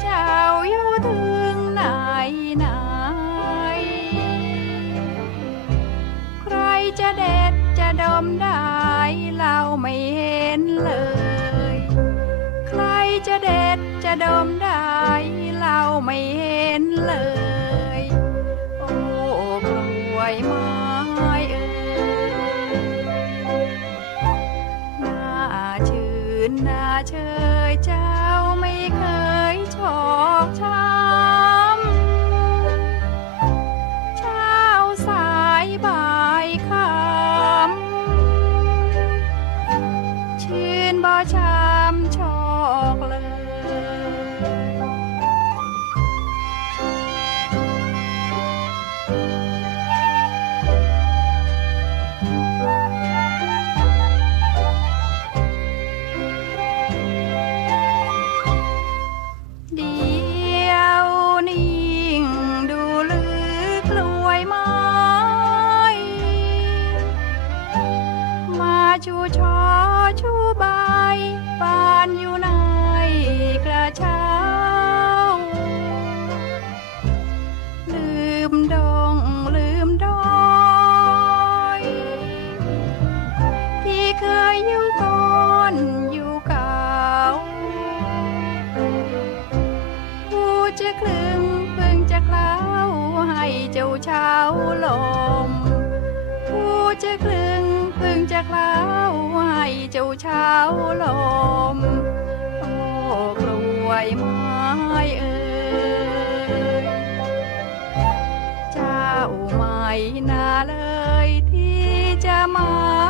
เจ้าอยู่ถึงไหนไหน ใครจะเด็ดจะดมได้เราไม่เห็นเลย ใครจะเด็ดจะดมได้ นนาเชยเจ้าไม่เคยชอกช้ำ ลวยไม้มาชูชอชูใบาย เจ้าเช้าลม ผู้จะคลึงพึ่งจะคล้าให้เจ้าเช้าลม โอ้กล้วยไม้เอ่ยเจ้าไม่น่าเลยที่จะมา